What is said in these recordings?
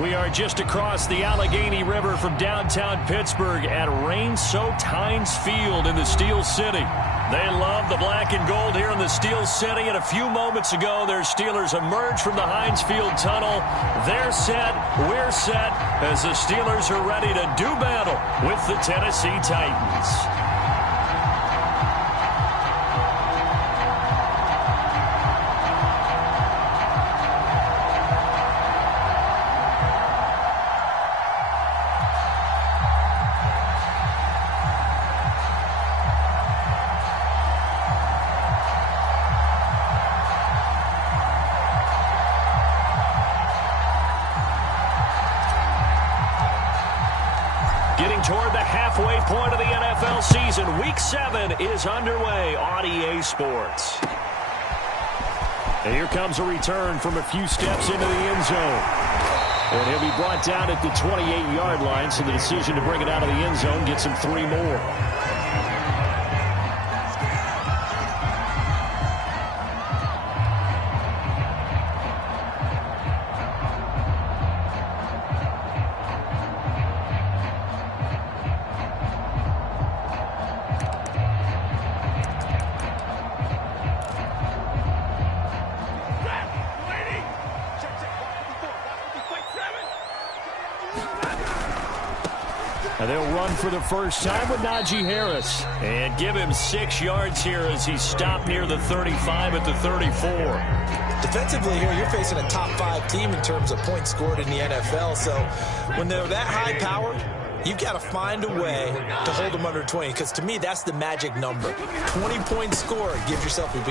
We are just across the Allegheny River from downtown Pittsburgh at rain-soaked Heinz Field in the Steel City. They love the black and gold here in the Steel City, and a few moments ago, their Steelers emerged from the Heinz Field tunnel. They're set, we're set, as the Steelers are ready to do battle with the Tennessee Titans. Getting toward the halfway point of the NFL season, Week 7 is underway on EA Sports. And here comes a return from a few steps into the end zone. And he'll be brought down at the 28-yard line, so the decision to bring it out of the end zone gets him 3 more. And they'll run for the first time with Najee Harris. And give him 6 yards here as he's stopped near the 35 at the 34. Defensively here, you're facing a top 5 team in terms of points scored in the NFL. So when they're that high powered, you've got to find a way to hold them under 20. Because to me, that's the magic number. 20 points scored, you give yourself your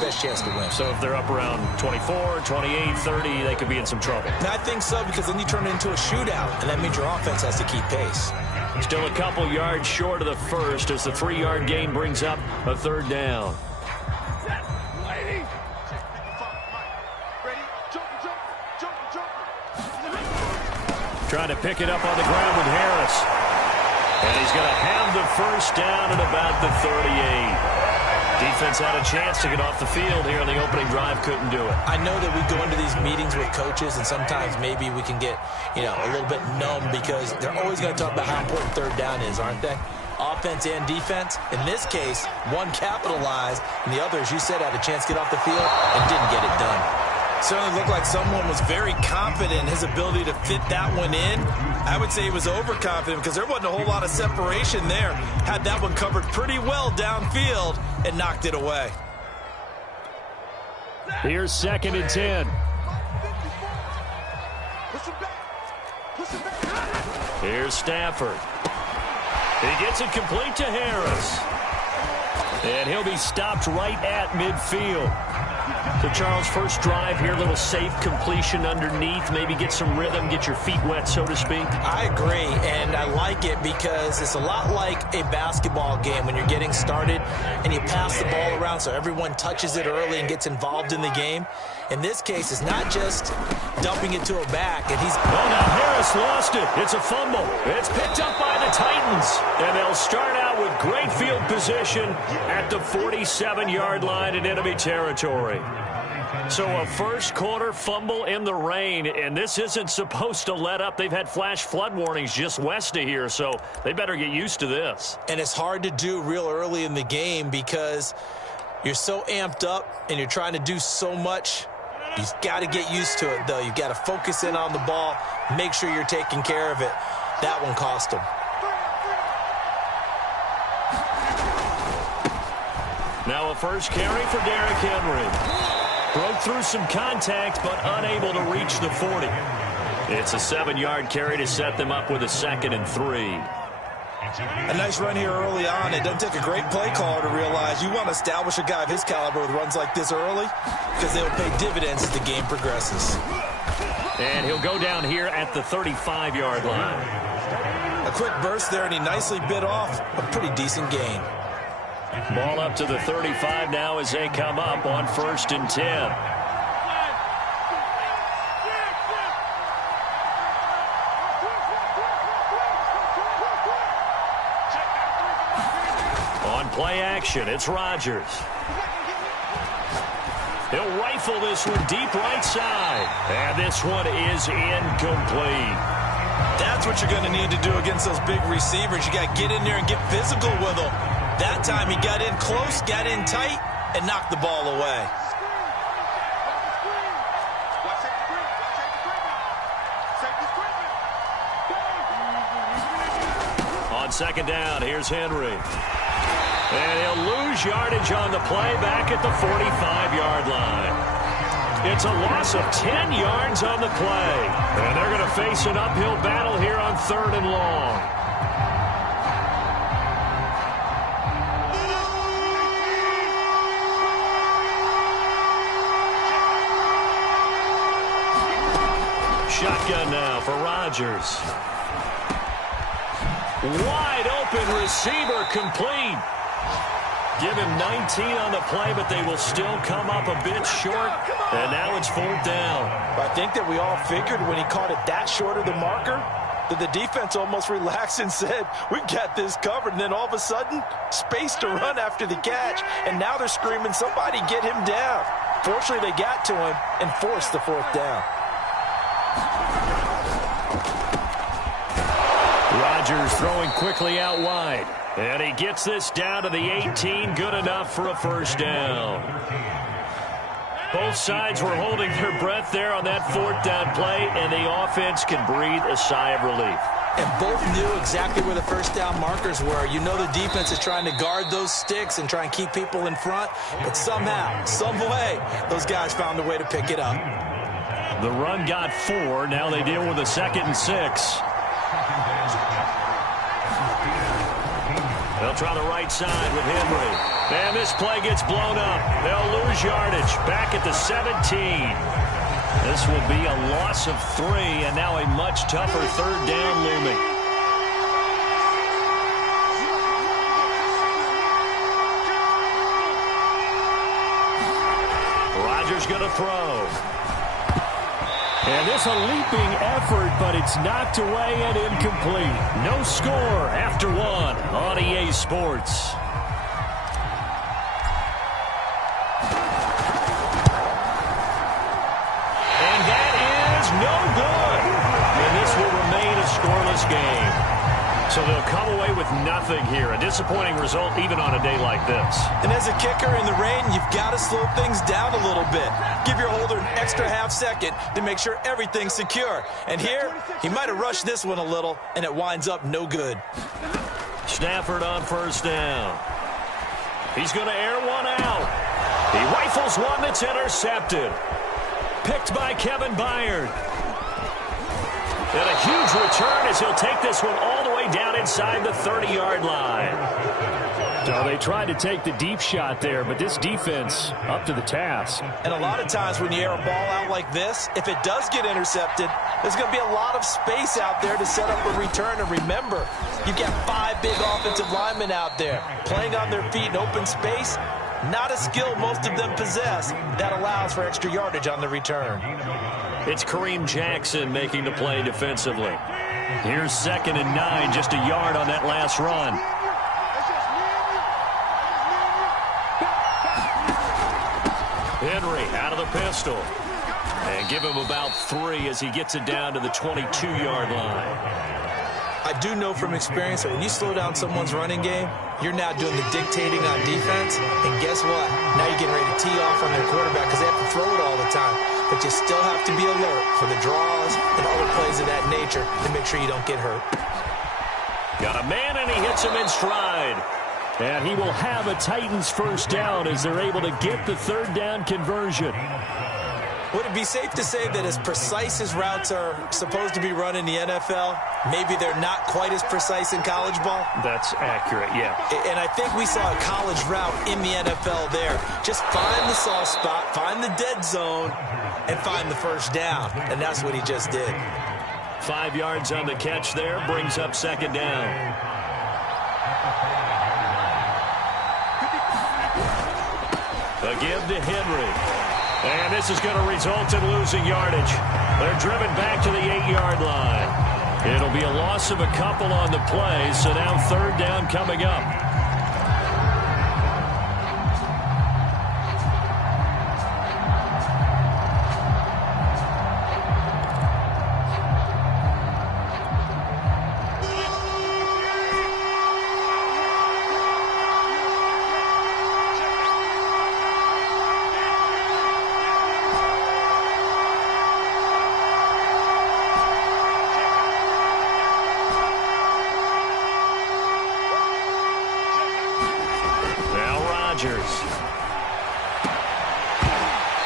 best chance to win. So if they're up around 24, 28, 30, they could be in some trouble. And I think so, because then you turn it into a shootout, and that means your offense has to keep pace. Still a couple yards short of the first as the 3-yard gain brings up a 3rd down. Trying to pick it up on the ground with Harris. And he's going to have the first down at about the 38. Defense had a chance to get off the field here on the opening drive, couldn't do it. I know that we go into these meetings with coaches, and sometimes maybe we can get, a little bit numb because they're always going to talk about how important 3rd down is, aren't they? Offense and defense. In this case, one capitalized, and the other, as you said, had a chance to get off the field and didn't get it done. Certainly looked like someone was very confident in his ability to fit that one in. I would say he was overconfident because there wasn't a whole lot of separation there. Had that one covered pretty well downfield and knocked it away. Here's 2nd and 10. Here's Stafford. He gets it complete to Harris. And he'll be stopped right at midfield. So, Charles, first drive here, a little safe completion underneath, maybe get some rhythm, get your feet wet, so to speak. I agree, and I like it because it's a lot like a basketball game when you're getting started and you pass the ball around so everyone touches it early and gets involved in the game. In this case, it's not just dumping it to a back, and he's... Oh, now Harris lost it. It's a fumble. It's picked up by the Titans, and they'll start out with great field position at the 47-yard line in enemy territory. So a first-quarter fumble in the rain, and this isn't supposed to let up. They've had flash flood warnings just west of here, so they better get used to this. And it's hard to do real early in the game because you're so amped up and you're trying to do so much. You've got to get used to it, though. You've got to focus in on the ball, make sure you're taking care of it. That one cost him. Now a first carry for Derrick Henry. Broke through some contact, but unable to reach the 40. It's a 7-yard carry to set them up with a 2nd and 3. A nice run here early on. It doesn't take a great play caller to realize you want to establish a guy of his caliber with runs like this early because they'll pay dividends as the game progresses. And he'll go down here at the 35-yard line. A quick burst there, and he nicely bit off a pretty decent gain. Ball up to the 35 now as they come up on 1st and 10. On play action, it's Rodgers. He'll rifle this one deep right side. And this one is incomplete. That's what you're going to need to do against those big receivers. You got to get in there and get physical with them. That time he got in close, got in tight, and knocked the ball away. On second down, here's Henry. And he'll lose yardage on the play back at the 45-yard line. It's a loss of 10 yards on the play. And they're going to face an uphill battle here on 3rd and long. Shotgun now for Rodgers. Wide open receiver complete. Give him 19 on the play, but they will still come up a bit short. And now it's 4th down. I think that we all figured when he caught it that short of the marker that the defense almost relaxed and said, we've got this covered. And then all of a sudden, space to run after the catch. And now they're screaming, somebody get him down. Fortunately, they got to him and forced the 4th down. Rodgers throwing quickly out wide. And he gets this down to the 18. Good enough for a 1st down. Both sides were holding their breath there on that 4th down play, and the offense can breathe a sigh of relief. And both knew exactly where the 1st down markers were. You know the defense is trying to guard those sticks and try and keep people in front. But somehow, some way, those guys found a way to pick it up. The run got 4. Now they deal with a 2nd and 6. They'll try the right side with Henry. And this play gets blown up. They'll lose yardage back at the 17. This will be a loss of 3, and now a much tougher 3rd down looming. Rodgers going to throw. And this a leaping effort, but it's knocked away and incomplete. No score after 1 on EA Sports. And that is no good. And this will remain a scoreless game. So they'll come away with nothing here. A disappointing result even on a day like this. And as a kicker in the rain, you've got to slow things down a little bit. Give your holder an extra half-second to make sure everything's secure. And here, he might have rushed this one a little, and it winds up no good. Stafford on 1st down. He's going to air one out. He rifles one that's intercepted. Picked by Kevin Byard. And a huge return as he'll take this one all the way down inside the 30-yard line. So they tried to take the deep shot there, but this defense up to the task. And a lot of times when you air a ball out like this, if it does get intercepted, there's going to be a lot of space out there to set up a return. And remember, you've got 5 big offensive linemen out there playing on their feet in open space. Not a skill most of them possess that allows for extra yardage on the return. It's Kareem Jackson making the play defensively. Here's 2nd and 9, just a yard on that last run. Henry out of the pistol. And give him about 3 as he gets it down to the 22-yard line. I do know from experience that when you slow down someone's running game, you're now doing the dictating on defense. And guess what? Now you're getting ready to tee off on their quarterback because they have to throw it all the time. But you still have to be alert for the draws and other plays of that nature to make sure you don't get hurt. Got a man, and he hits him in stride. And he will have a Titans 1st down as they're able to get the 3rd down conversion. Would it be safe to say that as precise as routes are supposed to be run in the NFL, maybe they're not quite as precise in college ball? That's accurate, yeah. And I think we saw a college route in the NFL there. Just find the soft spot, find the dead zone, and find the 1st down. And that's what he just did. 5 yards on the catch there, brings up 2nd down. A give to Henry. And this is going to result in losing yardage. They're driven back to the 8-yard line. It'll be a loss of a couple on the play, so now 3rd down coming up.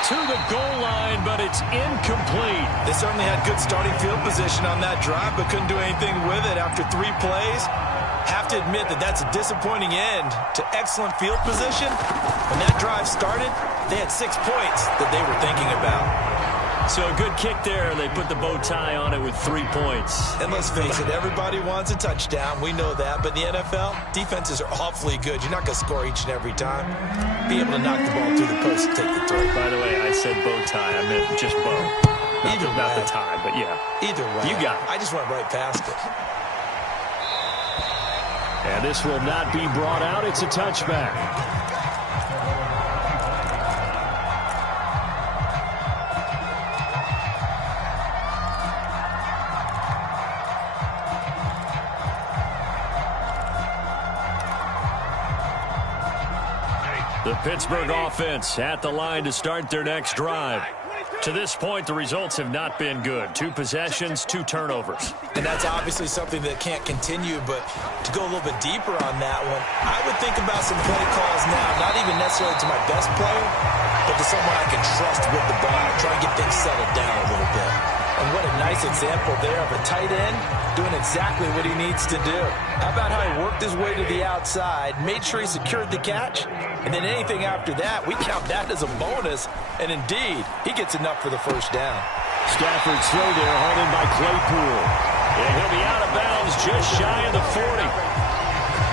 to the goal line, but it's incomplete. They certainly had good starting field position on that drive, but couldn't do anything with it after 3 plays. Have to admit that that's a disappointing end to excellent field position. When that drive started, they had 6 points that they were thinking about. So a good kick there. They put the bow tie on it with 3 points. And let's face it, everybody wants a touchdown. We know that. But in the NFL, defenses are awfully good. You're not going to score each and every time. Be able to knock the ball through the post and take the throw. By the way, I said bow tie. I meant just bow. Not the tie, but yeah. Either way. You got it. I just went right past it. And this will not be brought out. It's a touchback. The Pittsburgh offense at the line to start their next drive. To this point, the results have not been good. 2 possessions, 2 turnovers. And that's obviously something that can't continue, but to go a little bit deeper on that one, I would think about some play calls now, not even necessarily to my best player, but to someone I can trust with the ball, try and get things settled down a little bit. And what a nice example there of a tight end doing exactly what he needs to do. How about how he worked his way to the outside, made sure he secured the catch, and then anything after that, we count that as a bonus. And indeed, he gets enough for the first down. Stafford slow there, hauled in by Claypool. And he'll be out of bounds just shy of the 40.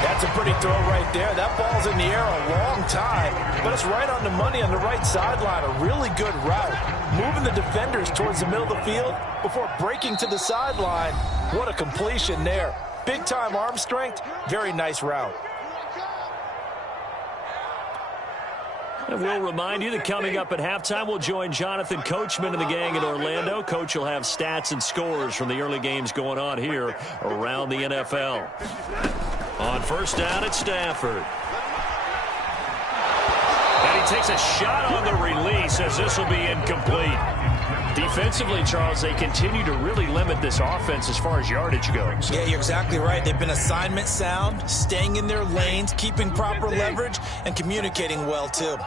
That's a pretty throw right there. That ball's in the air a long time, but it's right on the money on the right sideline. A really good route. Moving the defenders towards the middle of the field before breaking to the sideline. What a completion there. Big-time arm strength. Very nice route. And we'll remind you that coming up at halftime, we'll join Jonathan Coachman and the gang in Orlando. Coach will have stats and scores from the early games going on here around the NFL. On first down, it's Stafford. And he takes a shot on the release as this will be incomplete. Defensively, Charles, they continue to really limit this offense as far as yardage goes. Yeah, you're exactly right. They've been assignment sound, staying in their lanes, keeping proper leverage, and communicating well, too.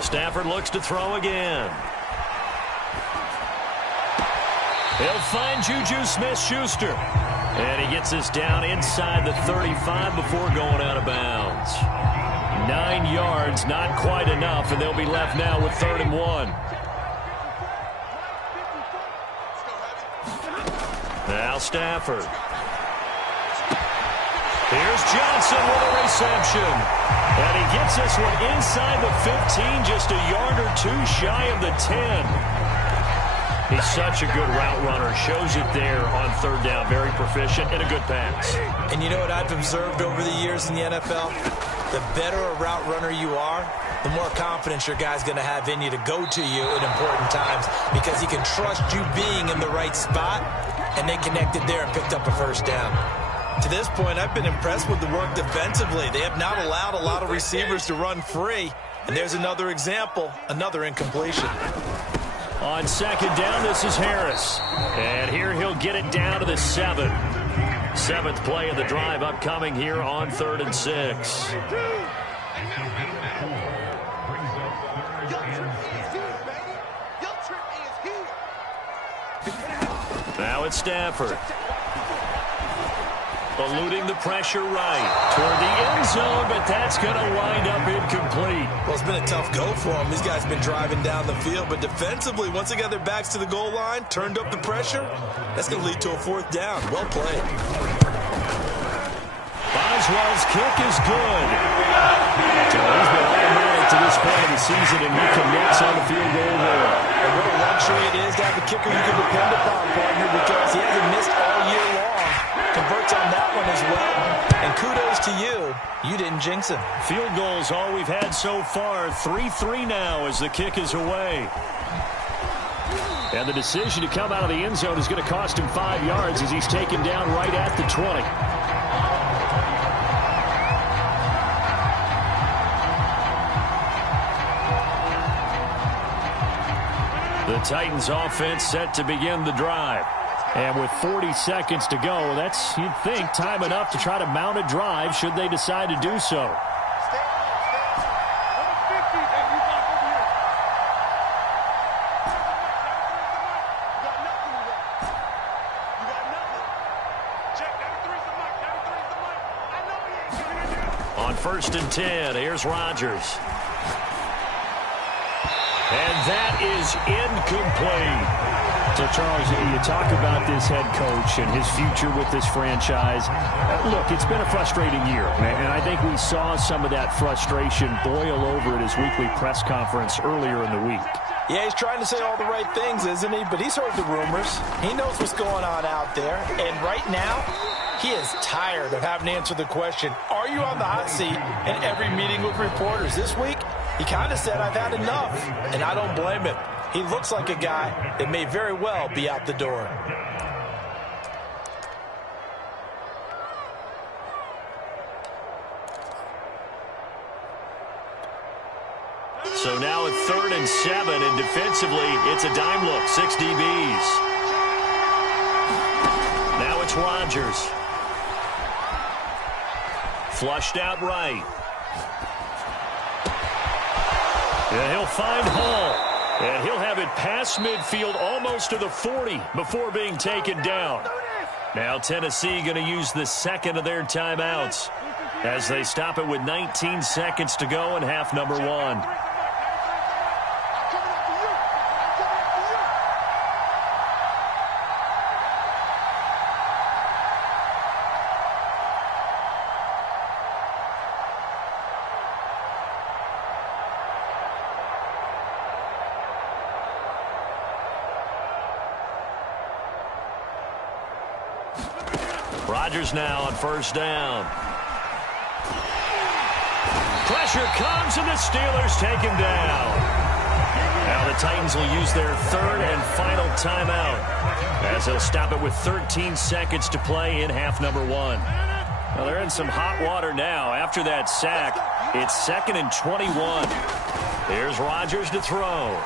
Stafford looks to throw again. He'll find Juju Smith-Schuster. And he gets this down inside the 35 before going out of bounds. 9 yards, not quite enough, and they'll be left now with 3rd and 1. Now Stafford. Here's Johnson with a reception. And he gets this one inside the 15, just a yard or 2 shy of the 10. He's such a good route runner. Shows it there on 3rd down. Very proficient and a good pass. And you know what I've observed over the years in the NFL? The better a route runner you are, the more confidence your guy's going to have in you to go to you at important times because he can trust you being in the right spot, and they connected there and picked up a first down. To this point, I've been impressed with the work defensively. They have not allowed a lot of receivers to run free. And there's another example, another incompletion. On 2nd down, this is Harris. And here he'll get it down to the 7. 7th play of the drive upcoming here on 3rd and 6. Now it's Stafford. Eluding the pressure right toward the end zone, but that's going to wind up incomplete. Well, it's been a tough go for them. These guys have been driving down the field, but defensively, once they got their backs to the goal line, turned up the pressure, that's going to lead to a 4th down. Well played. Boswell's kick is good. So he's been automatic to this point of the season, and he connects on the field goal there. And what a luxury it is to have a kicker you can depend upon, partner, because he hasn't missed all year long. Converts on that one as well. And kudos to you. You didn't jinx him. Field goals all we've had so far. 3-3 now as the kick is away. And the decision to come out of the end zone is going to cost him 5 yards as he's taken down right at the 20. The Titans offense set to begin the drive. And with 40 seconds to go, that's, you'd think, time enough to try to mount a drive should they decide to do so. On 1st and 10, here's Rodgers. And that is incomplete. So, Charles, you talk about this head coach and his future with this franchise. Look, it's been a frustrating year, and I think we saw some of that frustration boil over at his weekly press conference earlier in the week. Yeah, he's trying to say all the right things, isn't he? But he's heard the rumors. He knows what's going on out there. And right now, he is tired of having to answer the question, are you on the hot seat in every meeting with reporters? This week, he kind of said, I've had enough, and I don't blame him. He looks like a guy that may very well be out the door. So now at 3rd and 7, and defensively, it's a dime look, 6 DBs. Now it's Rodgers. Flushed out right. And he'll find Hall. And he'll have it past midfield almost to the 40 before being taken down. Now Tennessee going to use the second of their timeouts as they stop it with 19 seconds to go in half number 1. Rodgers now on 1st down. Pressure comes, and the Steelers take him down. Now the Titans will use their 3rd and final timeout as they'll stop it with 13 seconds to play in half number 1. Well, they're in some hot water now. After that sack, it's 2nd and 21. Here's Rodgers to throw.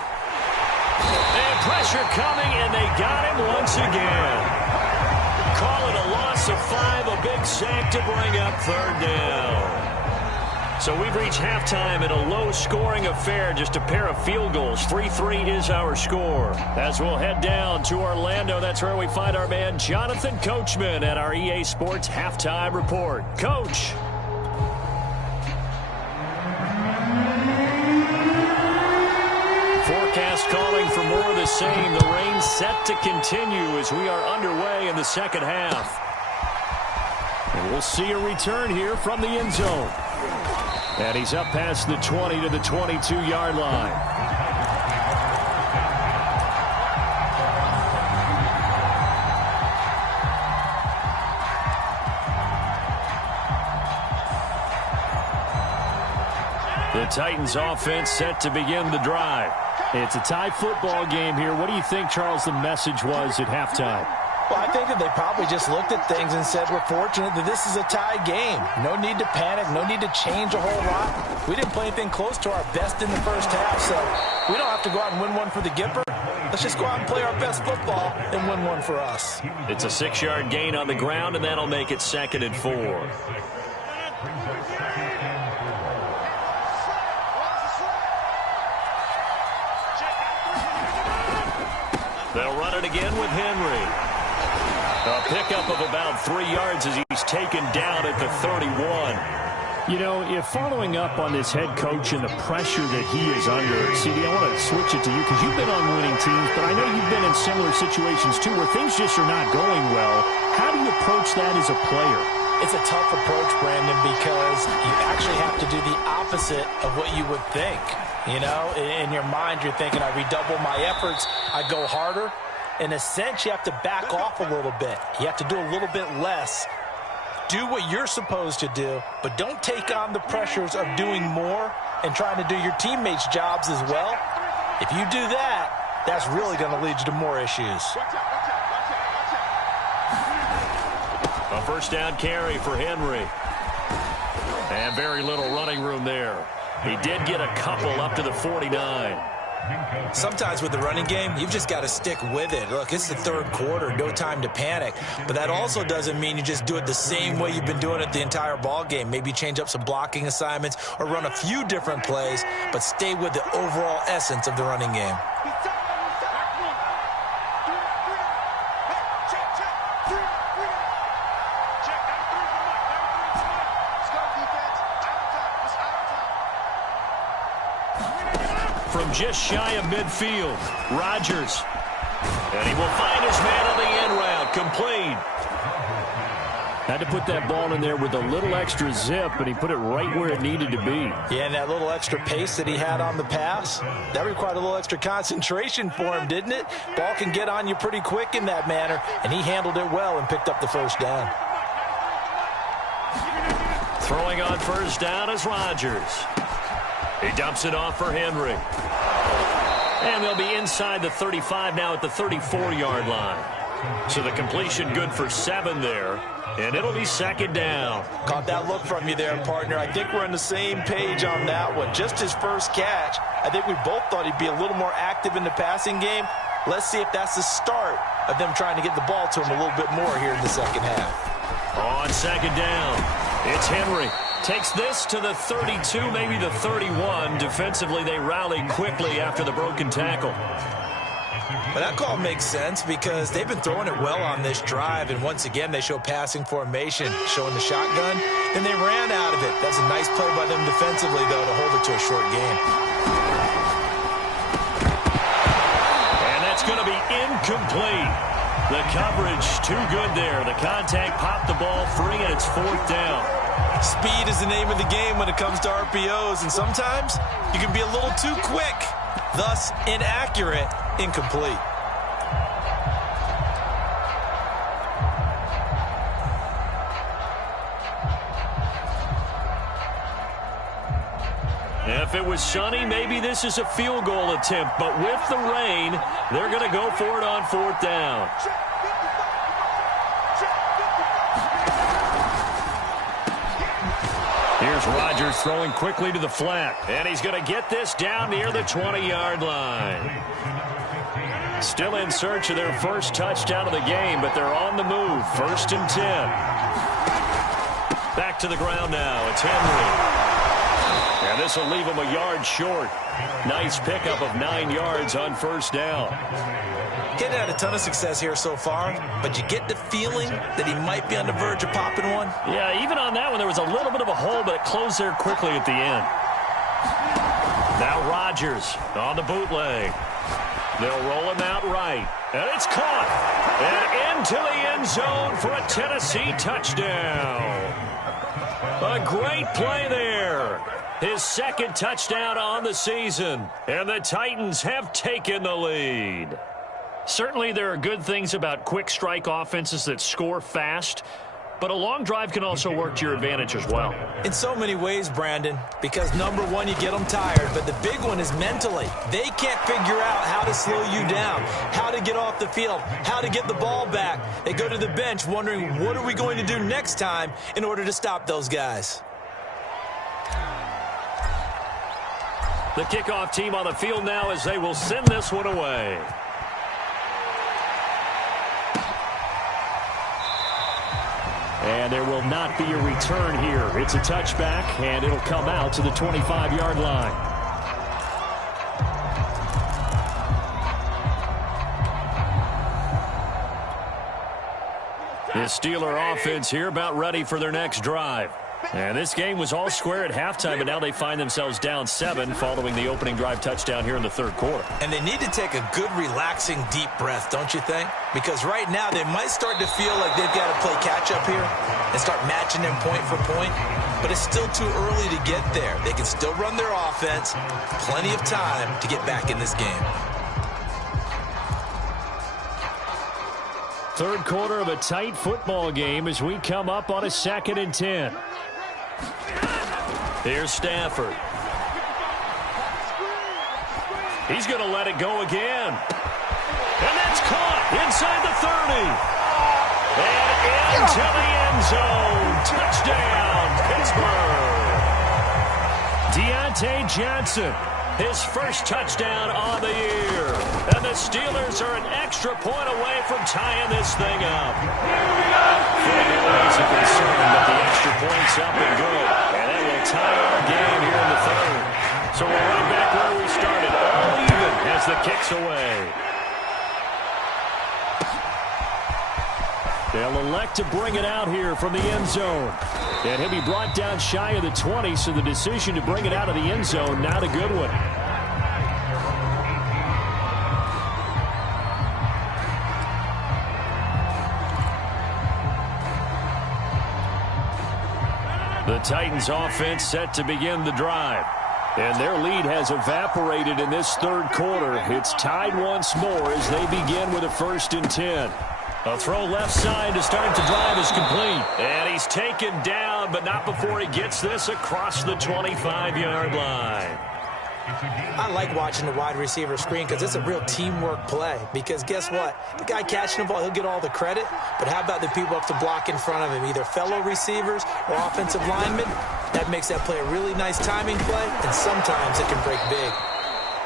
And pressure coming, and they got him once again. Call it a loss of 5, a big sack to bring up 3rd down. So we've reached halftime in a low-scoring affair, just a pair of field goals. 3-3 is our score. As we'll head down to Orlando, that's where we find our man Jonathan Coachman at our EA Sports Halftime Report. Coach. Forecast calling for more of the same. The rain set to continue as we are underway in the second half. And we'll see a return here from the end zone. And he's up past the 20 to the 22-yard line. The Titans offense set to begin the drive. It's a tie football game here. What do you think, Charles, the message was at halftime? Well, I think that they probably just looked at things and said, we're fortunate that this is a tie game. No need to panic, no need to change a whole lot. We didn't play anything close to our best in the first half, so we don't have to go out and win one for the Gipper. Let's just go out and play our best football and win one for us. It's a 6-yard gain on the ground, and that'll make it 2nd and 4. They'll run it again with Henry. A pickup of about 3 yards as he's taken down at the 31. You know, if following up on this head coach and the pressure that he is under, CD, I want to switch it to you because you've been on winning teams, but I know you've been in similar situations too where things just are not going well. How do you approach that as a player? It's a tough approach, Brandon, because you actually have to do the opposite of what you would think. You know, in your mind, you're thinking, I redouble my efforts, I go harder. In a sense, you have to back off a little bit. You have to do a little bit less. Do what you're supposed to do, but don't take on the pressures of doing more and trying to do your teammates' jobs as well. If you do that, that's really going to lead you to more issues. A 1st down carry for Henry. And very little running room there. He did get a couple up to the 49. Sometimes with the running game, you've just got to stick with it. Look, it's the third quarter, no time to panic. But that also doesn't mean you just do it the same way you've been doing it the entire ball game. Maybe change up some blocking assignments or run a few different plays, but stay with the overall essence of the running game. From just shy of midfield, Rodgers. And he will find his man on the end route. Complete. Had to put that ball in there with a little extra zip, and he put it right where it needed to be. Yeah, and that little extra pace that he had on the pass, that required a little extra concentration for him, didn't it? Ball can get on you pretty quick in that manner, and he handled it well and picked up the first down. Throwing on first down is Rodgers. He dumps it off for Henry. And they'll be inside the 35 now at the 34-yard line. So the completion good for 7 there. And it'll be second down. Caught that look from you there, partner. I think we're on the same page on that one. Just his first catch. I think we both thought he'd be a little more active in the passing game. Let's see if that's the start of them trying to get the ball to him a little bit more here in the second half. On second down, it's Henry. Takes this to the 32, maybe the 31. Defensively, they rally quickly after the broken tackle. But that call makes sense because they've been throwing it well on this drive, and once again, they show passing formation, showing the shotgun, and they ran out of it. That's a nice play by them defensively, though, to hold it to a short game. And that's going to be incomplete. The coverage too good there. The contact popped the ball free, and it's fourth down. Speed is the name of the game when it comes to RPOs, and sometimes you can be a little too quick, thus inaccurate, incomplete. If it was sunny, maybe this is a field goal attempt, but with the rain, they're going to go for it on fourth down. Here's Rodgers throwing quickly to the flat, and he's going to get this down near the 20-yard line. Still in search of their first touchdown of the game, but they're on the move. 1st and 10. Back to the ground now. It's Henry. And this will leave him a yard short. Nice pickup of 9 yards on first down. Getting had a ton of success here so far, but you get the feeling that he might be on the verge of popping one. Yeah, even on that one, there was a little bit of a hole, but it closed there quickly at the end. Now Rodgers on the bootleg. They'll roll him out right. And it's caught. And into the end zone for a Tennessee touchdown. A great play there. His second touchdown on the season. And the Titans have taken the lead. Certainly there are good things about quick strike offenses that score fast, but a long drive can also work to your advantage as well. In so many ways, Brandon, because number one, you get them tired, but the big one is mentally. They can't figure out how to slow you down, how to get off the field, how to get the ball back. They go to the bench wondering, what are we going to do next time in order to stop those guys? The kickoff team on the field now as they will send this one away. And there will not be a return here. It's a touchback, and it'll come out to the 25-yard line. The Steeler offense here about ready for their next drive. And this game was all square at halftime, but now they find themselves down 7 following the opening drive touchdown here in the third quarter. And they need to take a good, relaxing, deep breath, don't you think? Because right now they might start to feel like they've got to play catch-up here and start matching them point for point. But it's still too early to get there. They can still run their offense. Plenty of time to get back in this game. Third quarter of a tight football game as we come up on a 2nd and 10. Here's Stafford. He's going to let it go again. And that's caught inside the 30. And into the end zone. Touchdown, Pittsburgh. Deontay Johnson his first touchdown on the year. And the Steelers are an extra point away from tying this thing up. Always a concern, but the extra point's up and good. And that will tie our game here in the third. So we're right back where we started, all even as the kick's away. They'll elect to bring it out here from the end zone. And he'll be brought down shy of the 20, so the decision to bring it out of the end zone, not a good one. The Titans offense set to begin the drive. And their lead has evaporated in this third quarter. It's tied once more as they begin with a 1st and 10. A throw left side to start the drive is complete. And he's taken down, but not before he gets this across the 25-yard line. I like watching the wide receiver screen because it's a real teamwork play. Because guess what? The guy catching the ball, he'll get all the credit. But how about the people up to block in front of him, either fellow receivers or offensive linemen? That makes that play a really nice timing play, and sometimes it can break big.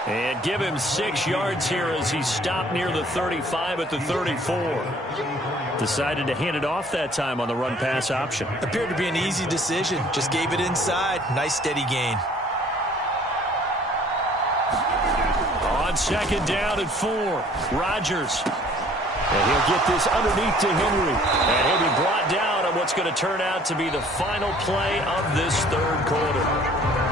And give him 6 yards here as he stopped near the 35 at the 34. Decided to hand it off that time on the run-pass option. Appeared to be an easy decision. Just gave it inside. Nice steady gain. On 2nd down and 4, Rodgers. And he'll get this underneath to Henry. And he'll be brought down on what's going to turn out to be the final play of this third quarter.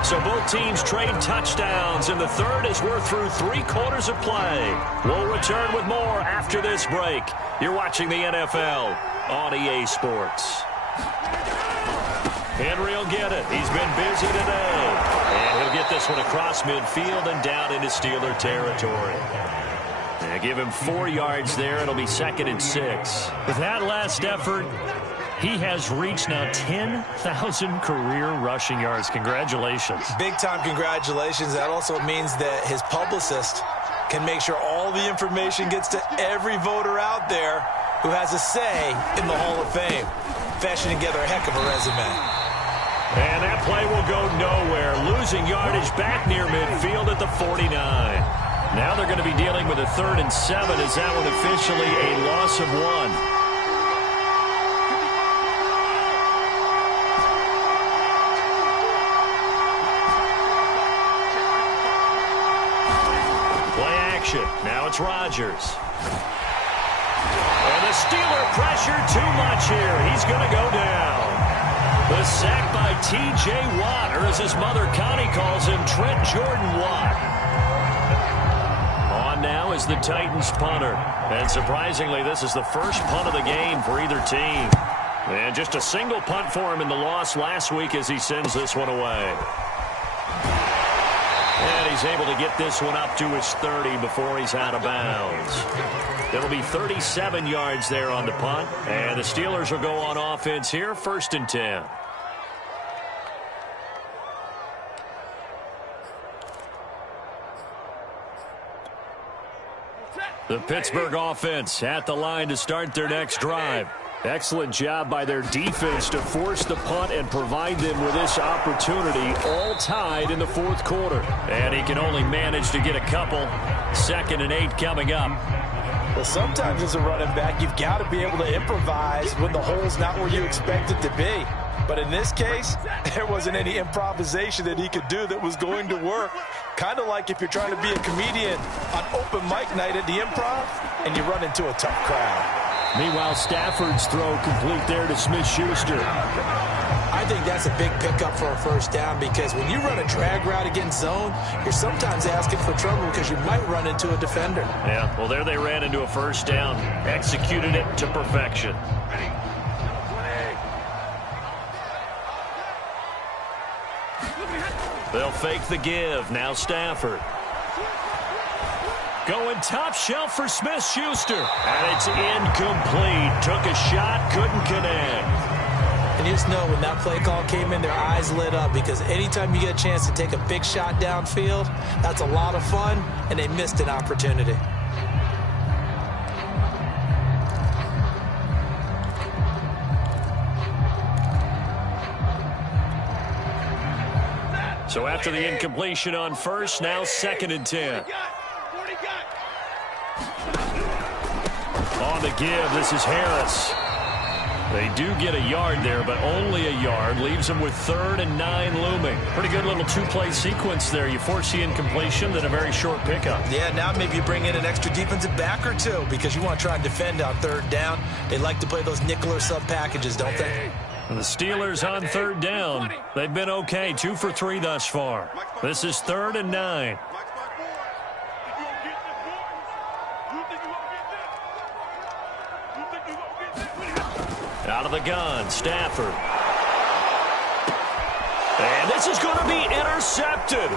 So both teams trade touchdowns in the third as we're through 3 quarters of play. We'll return with more after this break. You're watching the NFL on EA Sports. Henry will get it. He's been busy today. And he'll get this one across midfield and down into Steeler territory. And give him 4 yards there. It'll be 2nd and 6. With that last effort, he has reached now 10,000 career rushing yards. Congratulations. Big-time congratulations. That also means that his publicist can make sure all the information gets to every voter out there who has a say in the Hall of Fame. Fashioning together a heck of a resume. And that play will go nowhere. Losing yardage back near midfield at the 49. Now they're going to be dealing with a 3rd and 7. Is that one officially a loss of 1? Now it's Rodgers. And the Steeler pressure too much here. He's going to go down. The sack by T.J. Watt, or as his mother Connie calls him, Trent Jordan Watt. On now is the Titans punter. And surprisingly, this is the first punt of the game for either team. And just a single punt for him in the loss last week as he sends this one away. And he's able to get this one up to his 30 before he's out of bounds. It'll be 37 yards there on the punt. And the Steelers will go on offense here, 1st and 10. The Pittsburgh offense at the line to start their next drive. Excellent job by their defense to force the punt and provide them with this opportunity, all tied in the 4th quarter. And he can only manage to get a couple. 2nd and 8 coming up. Well, sometimes as a running back, you've got to be able to improvise when the hole's not where you expect it to be. But in this case, there wasn't any improvisation that he could do that was going to work. Kind of like if you're trying to be a comedian on open mic night at the Improv and you run into a tough crowd. Meanwhile, Stafford's throw complete there to Smith-Schuster. I think that's a big pickup for a 1st down because when you run a drag route against zone, you're sometimes asking for trouble because you might run into a defender. Yeah, well, there they ran into a 1st down. Executed it to perfection. They'll fake the give. Now Stafford. Going top shelf for Smith-Schuster. And it's incomplete. Took a shot, couldn't connect. And you just know when that play call came in, their eyes lit up because anytime you get a chance to take a big shot downfield, that's a lot of fun, and they missed an opportunity. So after the incompletion on first, now 2nd and 10. On the give, this is Harris. They do get a yard there, but only a yard. Leaves them with 3rd and 9 looming. Pretty good little two-play sequence there. You force the incompletion, then a very short pickup. Yeah, now maybe you bring in an extra defensive back or two because you want to try and defend on 3rd down. They like to play those nickel or sub packages, don't they? And the Steelers on 3rd down. They've been okay, 2 for 3 thus far. This is 3rd and 9. Out of the gun, Stafford. And this is going to be intercepted.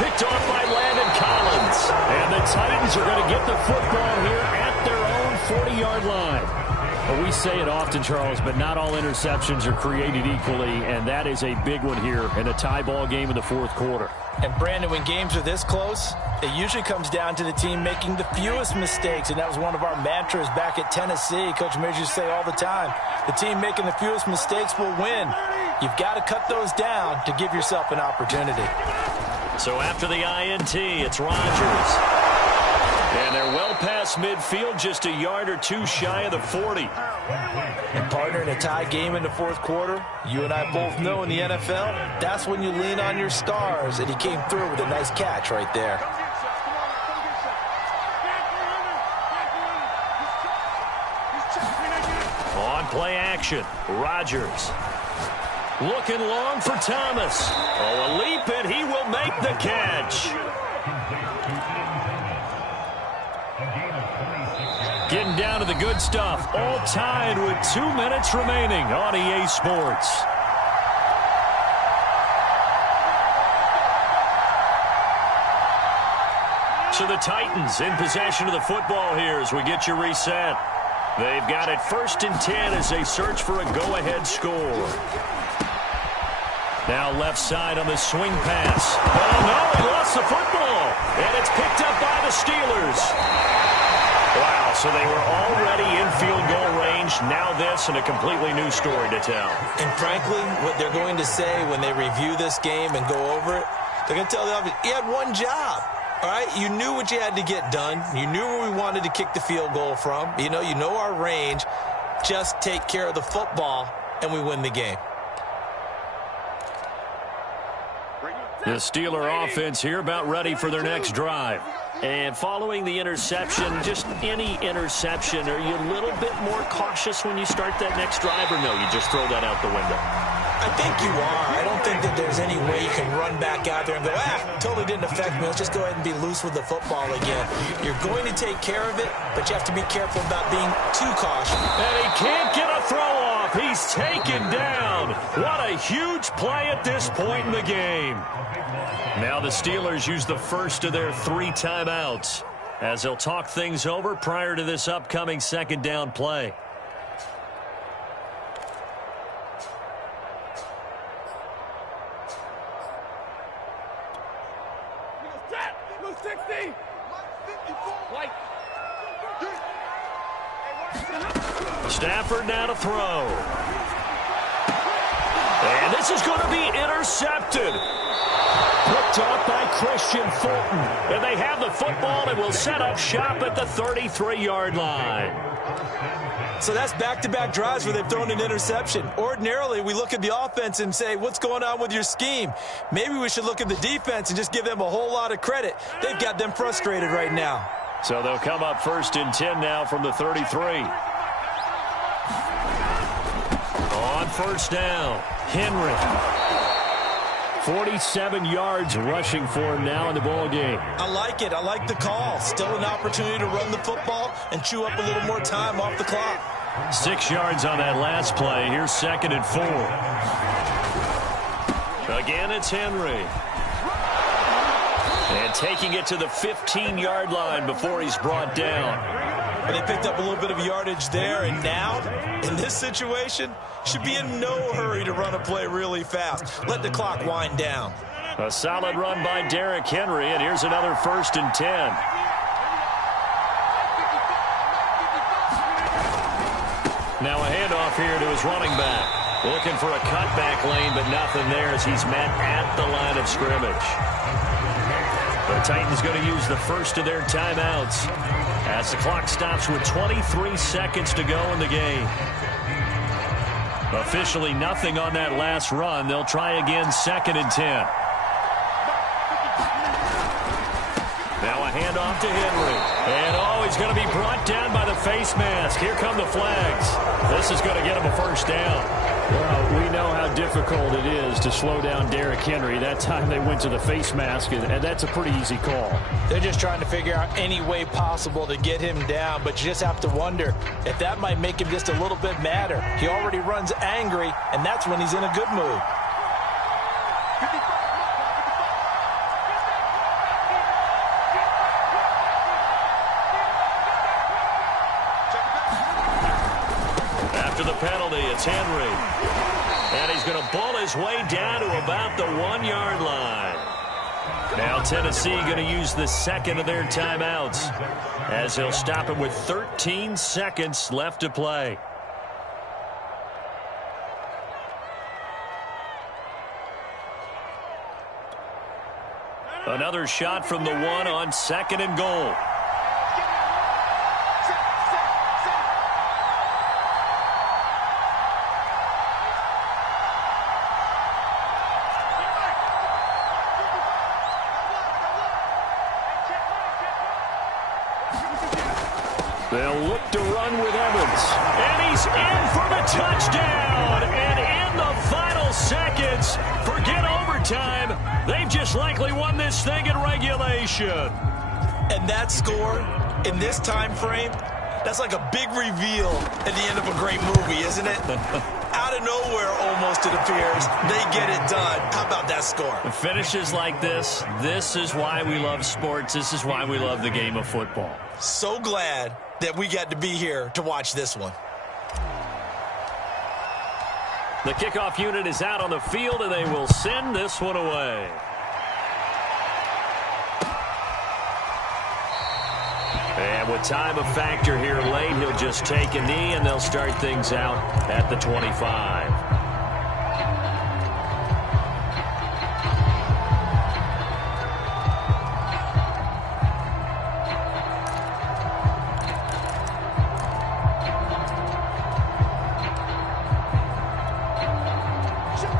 Picked off by Landon Collins. And the Titans are going to get the football here at their own 40-yard line. Well, we say it often, Charles, but not all interceptions are created equally, and that is a big one here in a tie ball game in the 4th quarter. And, Brandon, when games are this close, it usually comes down to the team making the fewest mistakes, and that was one of our mantras back at Tennessee. Coach Mears used to say all the time, the team making the fewest mistakes will win. You've got to cut those down to give yourself an opportunity. So after the INT, it's Rodgers. And they're well past midfield, just a yard or two shy of the 40. And, partner, in a tie game in the 4th quarter, you and I both know in the NFL, that's when you lean on your stars, and he came through with a nice catch right there. On play action, Rodgers. Looking long for Thomas. Oh, a leap, and he will make the catch. Getting down to the good stuff. All tied with 2 minutes remaining on EA Sports. So the Titans in possession of the football here as we get you reset. They've got it 1st and 10 as they search for a go-ahead score. Now left side on the swing pass. Oh, no, he lost the football. And it's picked up by the Steelers. Wow, so they were already in field goal range. Now this and a completely new story to tell. And frankly, what they're going to say when they review this game and go over it, they're going to tell the offense, you had one job. All right, you knew what you had to get done. You knew where we wanted to kick the field goal from. You know our range. Just take care of the football, and we win the game. The Steeler offense here about ready for their next drive. And following the interception, just any interception, are you a little bit more cautious when you start that next drive, or no, you just throw that out the window? I think you are. I don't think that there's any way you can run back out there and go, totally didn't affect me. Let's just go ahead and be loose with the football again. You're going to take care of it, but you have to be careful about being too cautious. And he can't get a throw off. He's taken down. What a huge play at this point in the game. Now the Steelers use the first of their 3 timeouts as they'll talk things over prior to this upcoming 2nd down play. Stafford now to throw. And this is going to be intercepted. Picked off by Christian Fulton. And they have the football and will set up shop at the 33-yard line. So that's back-to-back drives where they've thrown an interception. Ordinarily, we look at the offense and say, what's going on with your scheme? Maybe we should look at the defense and just give them a whole lot of credit. They've got them frustrated right now. So they'll come up 1st and 10 now from the 33. On 1st down, Henry. 47 yards rushing for him now in the ball game. I like it. I like the call. Still an opportunity to run the football and chew up a little more time off the clock. 6 yards on that last play. Here's 2nd and 4. Again, it's Henry. And taking it to the 15-yard line before he's brought down. And they picked up a little bit of yardage there, and now, in this situation, should be in no hurry to run a play really fast. Let the clock wind down. A solid run by Derrick Henry, and here's another 1st and 10. Now a handoff here to his running back. Looking for a cutback lane, but nothing there as he's met at the line of scrimmage. The Titans going to use the first of their timeouts as the clock stops with 23 seconds to go in the game. Officially nothing on that last run. They'll try again, 2nd and 10. Now a handoff to Henry. And he's going to be brought down by the face mask. Here come the flags. This is going to get him a first down. Well, we know how difficult it is to slow down Derrick Henry. That time they went to the face mask, and that's a pretty easy call. They're just trying to figure out any way possible to get him down, but you just have to wonder if that might make him just a little bit madder. He already runs angry, and that's when he's in a good mood. After the penalty, it's Henry. And he's going to bull his way down to about the 1-yard line. Now Tennessee going to use the second of their timeouts as he'll stop it with 13 seconds left to play. Another shot from the 1 on 2nd and goal. They'll look to run with Evans. And he's in for the touchdown. And in the final seconds, forget overtime. They've just likely won this thing in regulation. And that score in this time frame, that's like a big reveal at the end of a great movie, isn't it? Out of nowhere, almost, it appears, they get it done. How about that score? Finishes like this is why we love sports. This is why we love the game of football. So glad that we got to be here to watch this one. The kickoff unit is out on the field, and they will send this one away. And with time a factor here late, he'll just take a knee, and they'll start things out at the 25.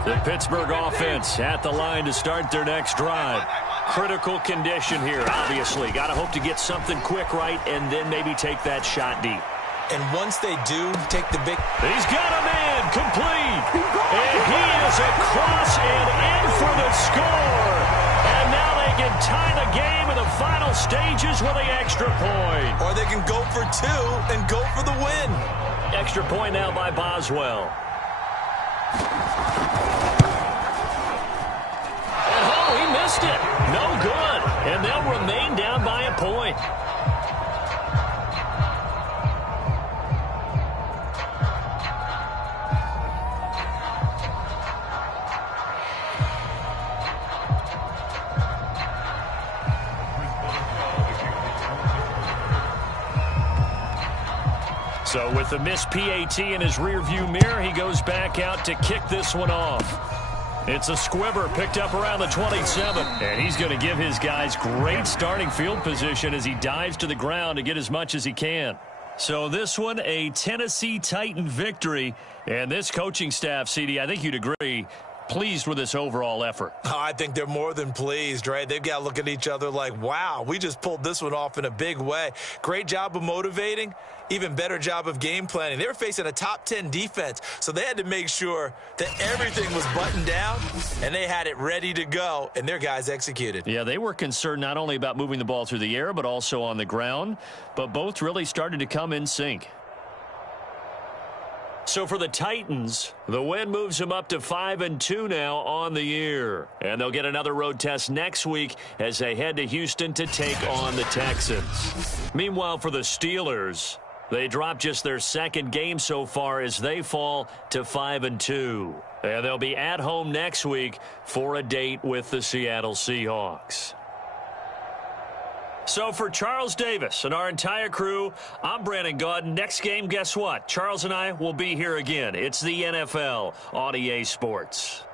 The Pittsburgh offense at the line to start their next drive. Critical condition here, obviously. Got to hope to get something quick right and then maybe take that shot deep. And once they do take the big... He's got a man complete. And he is across and in for the score. And now they can tie the game in the final stages with an extra point. Or they can go for 2 and go for the win. Extra point now by Boswell. Missed it. No good. And they'll remain down by a point. So with the missed PAT in his rearview mirror, he goes back out to kick this one off. It's a squibber picked up around the 27. And he's going to give his guys great starting field position as he dives to the ground to get as much as he can. So this one, a Tennessee Titan victory. And this coaching staff, CD, I think you'd agree, pleased with this overall effort. Oh, I think they're more than pleased, right? They've got to look at each other like, wow, we just pulled this one off in a big way. Great job of motivating. Even better job of game planning. They were facing a top 10 defense, so they had to make sure that everything was buttoned down, and they had it ready to go, and their guys executed. Yeah, they were concerned not only about moving the ball through the air, but also on the ground, but both really started to come in sync. So for the Titans, the win moves them up to 5-2 now on the year. And they'll get another road test next week as they head to Houston to take on the Texans. Meanwhile, for the Steelers, they dropped just their second game so far as they fall to 5-2. And they'll be at home next week for a date with the Seattle Seahawks. So for Charles Davis and our entire crew, I'm Brandon Gaudin. Next game, guess what? Charles and I will be here again. It's the NFL on EA Sports.